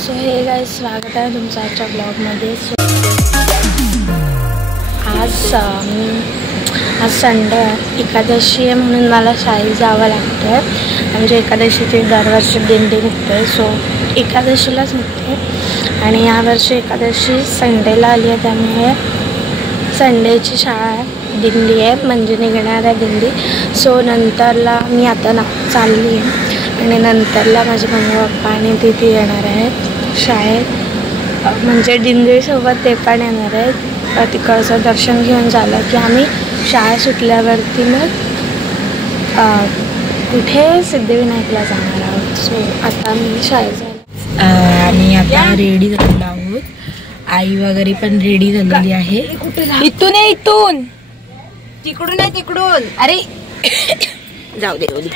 So hey guys, स्वागत आहे तुमचं आजच्या ब्लॉगमध्ये। आज संडे एकादशी आहे म्हणून मला शाळेत जावं लागतं आहे। म्हणजे एकादशीची दरवर्षी दिंडी निघते, सो एकादशीलाच निघते आणि यावर्षी एकादशी संडेला आली आहे, त्यामुळे संडेची शाळा दिंडी आहे, म्हणजे निघणार आहे दिंडी। सो नंतरला मी आता चालली आहे आणि नंतरला माझे मम्मी पप्पा आणि दीदी येणार आहेत शाळेत, म्हणजे दिंडीसोबत ते पण येणार आहेत। तिकडचं दर्शन घेऊन झालं की आम्ही शाळा सुटल्यावरती मग कुठे सिद्धिविनायकला जाणार आहोत। सो आता मी शाळेत जाणार आणि आता रेडी झालेलो आहोत। आई वगैरे पण रेडी झालेली आहे। इथून आहे, इथून तिकडून आहे, तिकडून अरे जाऊ दे ओली।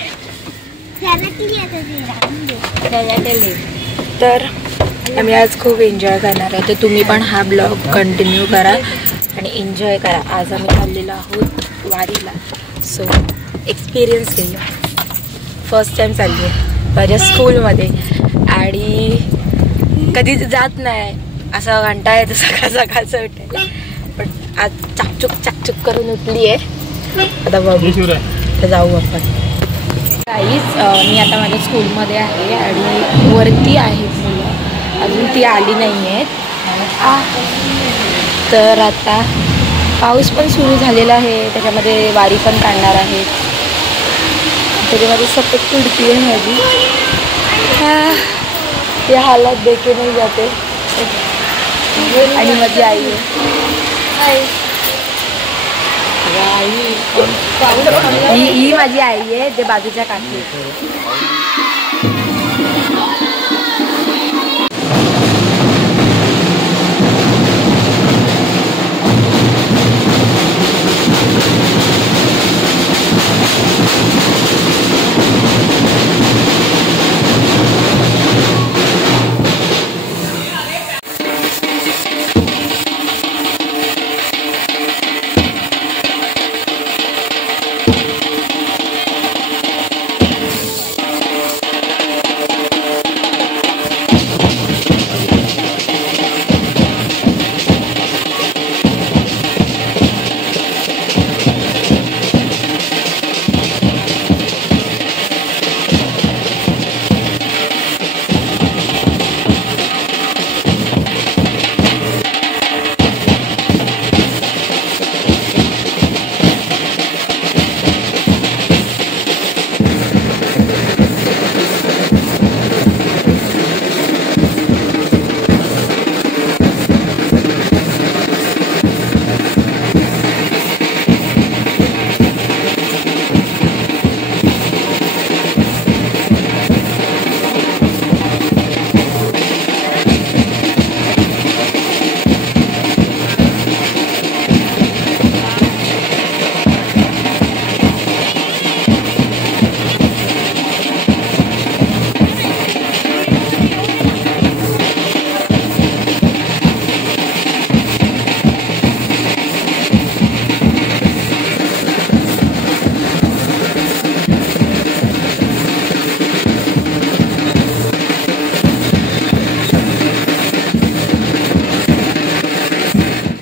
तर आम्ही आज खूप एन्जॉय करणार आहे, तर तुम्ही पण हा ब्लॉग कंटिन्यू करा आणि एन्जॉय करा। आज आम्ही चाललेलो आहोत वारीला, सो एक्सपिरियन्स घेऊया। फर्स्ट टाइम चालली आहे माझ्या स्कूलमध्ये आणि कधी जात नाही, असा घंटा आहे तर सकाळ सकाळचं उठायला, पण आज चाकचूक करून उठली आहे। आता बघू, तर जाऊ आपण। गाईज, मी आता माझ्या स्कूलमध्ये आहे आणि वरती आहे मुलं, अजून ती आली नाही आहेत। तर आता पाऊस पण सुरू झालेला आहे, त्याच्यामध्ये वारी पण काढणार आहेत, त्याच्यामध्ये सतत तुडती आहे माझी। ते हालत देखे नाही जाते। आणि माझी आई आहे, ही माझी आई आहे, ते बाजूच्या काकी।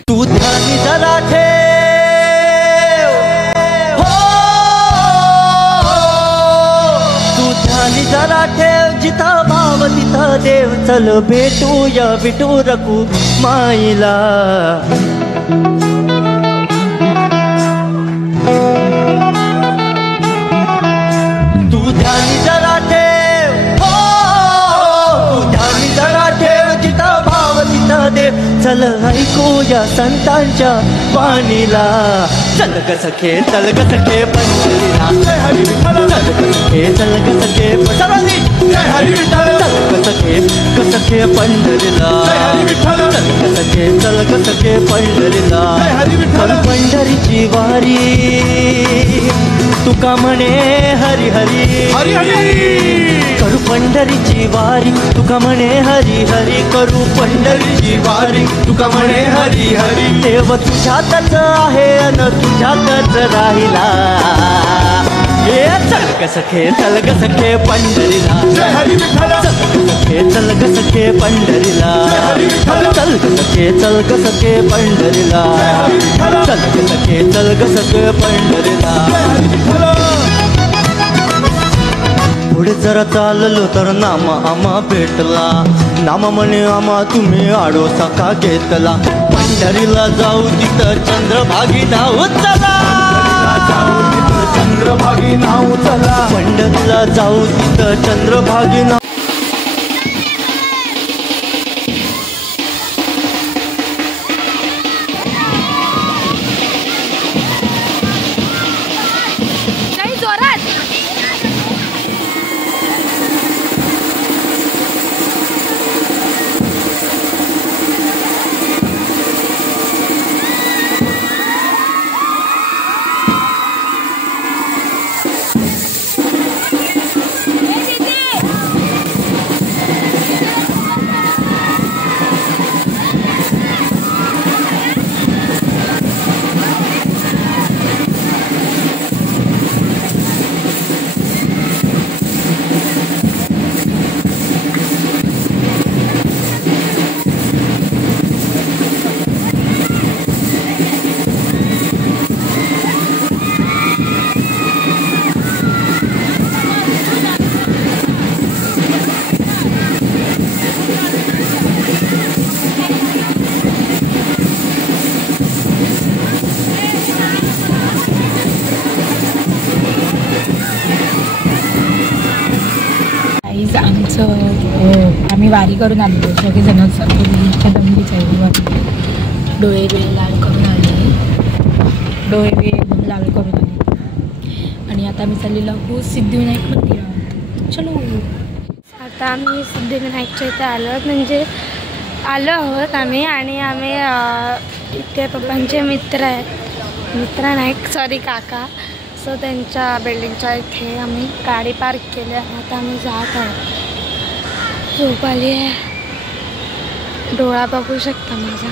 तू ध्यानी जरा ठेव, हो तू ध्यानी जरा ठेव, जिथं भाव तिथं देव, चल भेटूया विठू रखू माईला। तू ध्यानी जरा ठेव, हो तू ध्यानी जरा ठेव, जिथं भाव तिथं देव, चल ऐकूया संतांच्या वाणीला। चल ग सखे, चल ग सखे पंढरीला, चल ग सखे, चल ग सखे ग सखे पंढरीला, चल ग सखे, चल ग सखे पंढरीला। पंढरीची वारी तुका म्हणे हरी हरी, हरी हरी करू पंढरीची वारी, तुका म्हणे हरी हरी, करू पंढरीची वारी, तुका म्हणे हरी हरी। देव तुझ्यातच आहे अन तुझ्यातच राहिला, चल ग सखे चल ग सखे पंढरीला, चल ग सखे पंढरीला, चल ग सखे चल ग सखे पंढरीला, चल ग सखे चल ग सखे पंढरीला. पुढे जरा चाललो तर नामा आम्हा भेटला, नामा म्हणे आम्हा तुम्ही आडोसा का घेतला. पंढरीला जाऊ तिथं चंद्रभागी नाव चला, चंद्रभागी नाव चला. पंढरीला जाऊ तिथं चंद्रभागी नाव. आम्ही वारी करून आलो सगळेजणच दमलीच आहे वारी. डोळे बिळे लाल करून आले, डोळे बिळे एकदम लाल करून आले. आणि आता आम्ही चाललेलो आहोत सिद्धिविनायक मंदिरात. चलो आता आम्ही सिद्धिविनायकच्या इथे म्हणजे आलो आहोत आम्ही. आणि आम्ही इथे पप्पांचे मित्र नाहीत सॉरी काका. सो त्यांच्या बिल्डिंगच्या इथे आम्ही गाडी पार्क केली आहे. आता आम्ही जात आहोत. झोप आली आहे, डोळा बघू शकता माझा.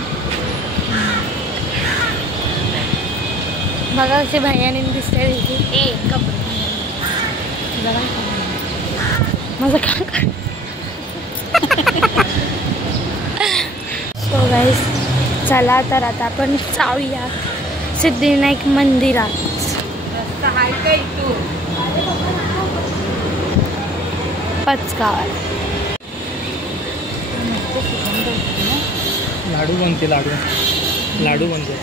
बघा असे भैयाने दिसते तिथे बघा माझं का. सो गाईस चला तर आता आपण जाऊया सिद्धिविनायक मंदिरात. पचगावाला लाडू बनते, लाडू बनते.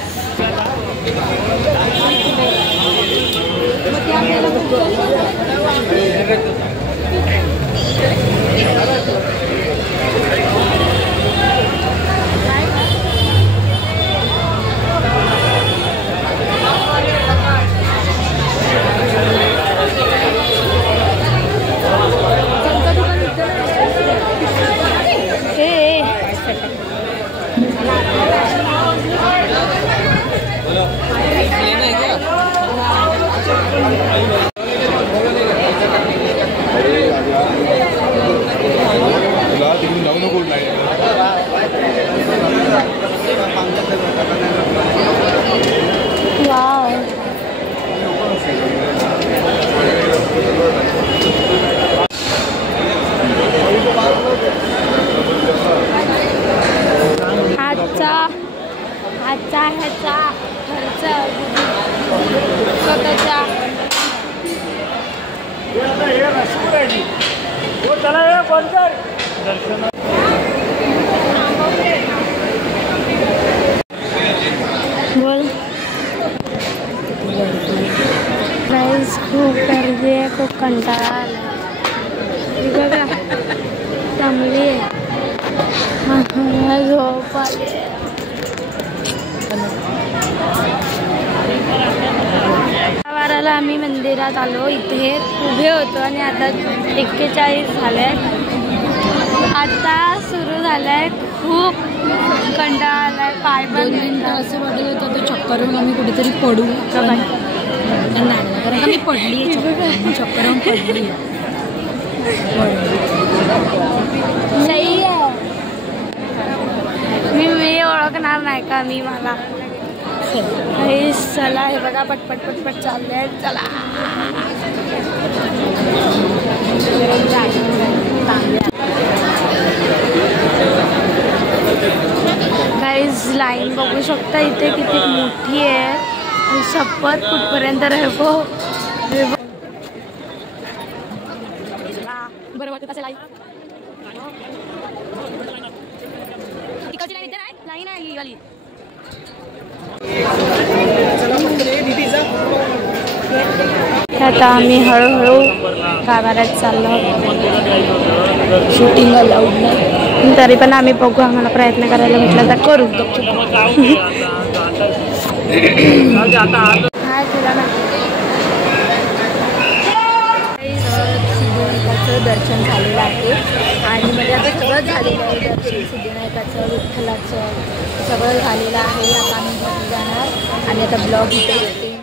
आजचा ह्याचा खर्च स्वतःचा बोल. प्राईस खूप गर्दी आहे, खूप कंटाळा आला. बघा दमली आहे, झोप आली. वाराला आम्ही मंदिरात आलो, इथे उभे होतो आणि आता 41 झाले. आता सुरू झालंय, खूप कंटाळा आलाय. पाय पण असं वाटत होतं तर चक्कर येऊन आम्ही कुठेतरी पडू का नाही, कारण का मी पडली चक्कर येऊन पडली. सही आहे. मी ओळखणार नाही का मी मला. चला हे बघा पटपट चालले. चला गाईज लाईन बघू शकता इथे किती मोठी आहे. शपथ कुठपर्यंत रेपो बरं वाटत असेल. लाईन आहे ही वाली. आता आम्ही हळूहळू गाभाऱ्यात चाललो. शूटिंग अलाउड नाही तरी पण आम्ही बघू. आम्हाला प्रयत्न करायला म्हटलं तर करू. हाय तुला ना सिद्धिविनायकाचं दर्शन झालेलं आहे आणि म्हणजे आता सगळं झालेलं आहे. दर्शन सिद्धिविनायकाचं विठ्ठलाचं सगळं झालेलं आहे. आता आम्ही घरी जाणार आणि आता ब्लॉग इथे